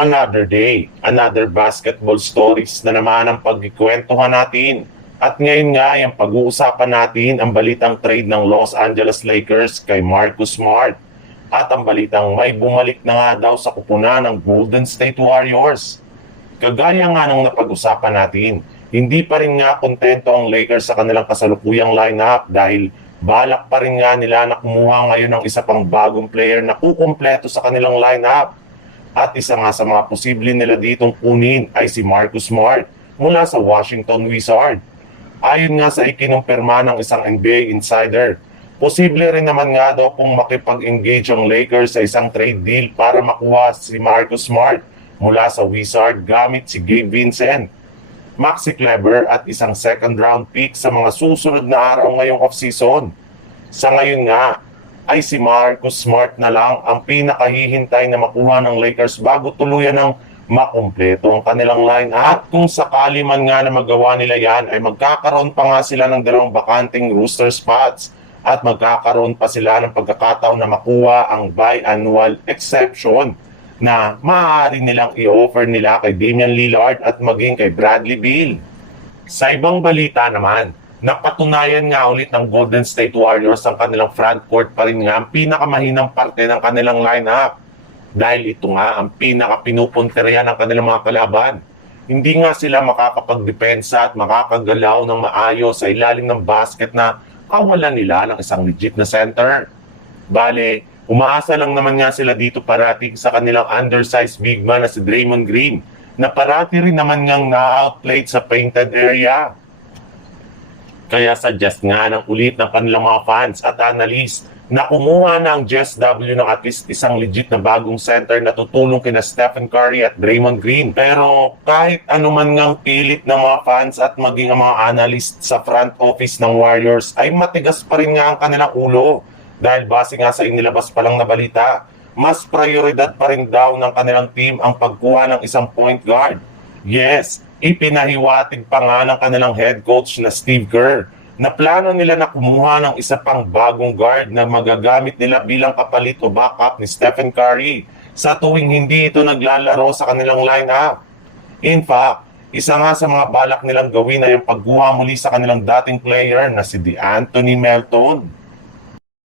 Another day, another basketball stories na naman ang pagkikwentuhan natin. At ngayon nga, yung pag-uusapan natin ang balitang trade ng Los Angeles Lakers kay Marcus Smart. At ang balitang may bumalik na nga daw sa kupunan ng Golden State Warriors. Kagaya nga nung napag-usapan natin, hindi pa rin nga kontento ang Lakers sa kanilang kasalukuyang lineup dahil balak pa rin nga nila na kumuha ngayon ng isa pang bagong player na kukumpleto sa kanilang lineup. At isa nga sa mga posible nila ditong kunin ay si Marcus Smart mula sa Washington Wizards. Ayon nga sa ikinumpirma ng isang NBA insider, posible rin naman nga daw kung makipag-engage ang Lakers sa isang trade deal para makuha si Marcus Smart mula sa Wizards gamit si Gabe Vincent, Maxi Kleber at isang second round pick sa mga susunod na araw ngayong offseason. Sa ngayon nga, ay si Marcus Smart na lang ang pinakahihintay na makuha ng Lakers bago tuluyan ng makumpleto ang kanilang line. At kung sakali man nga na magawa nila yan, ay magkakaroon pa nga sila ng dalawang bakanting roster spots at magkakaroon pa sila ng pagkakataon na makuha ang biannual exception na maaari nilang i-offer nila kay Damian Lillard at maging kay Bradley Beal. Sa ibang balita naman, napatunayan nga ulit ng Golden State Warriors ang kanilang frontcourt pa rin nga ang pinakamahinang parte ng kanilang lineup. Dahil ito nga ang pinaka-pinupunterihan ng kanilang mga kalaban. Hindi nga sila makakapagdepensa at makakagalaw ng maayos sa ilalim ng basket na kawalan nila ng isang legit na center. Bale, umaasa lang naman nga sila dito parating sa kanilang undersized big man na si Draymond Green na parati rin naman ngang na-outplayed sa painted area. Kaya suggest nga ng ulit ng kanilang mga fans at analyst na kumuha na ang GSW ng at least isang legit na bagong center na tutulong kina Stephen Curry at Draymond Green. Pero kahit anuman ngang pilit ng mga fans at maging ang mga analyst sa front office ng Warriors ay matigas pa rin nga ang kanilang ulo. Dahil base nga sa inilabas pa lang na balita, mas prioridad pa rin daw ng kanilang team ang pagkuha ng isang point guard. Yes, ipinahiwatig pa nga ng kanilang head coach na Steve Kerr na plano nila na kumuha ng isa pang bagong guard na magagamit nila bilang kapalit o backup ni Stephen Curry sa tuwing hindi ito naglalaro sa kanilang lineup. In fact, isa nga sa mga balak nilang gawin ay yung pagkuha muli sa kanilang dating player na si DeAnthony Melton.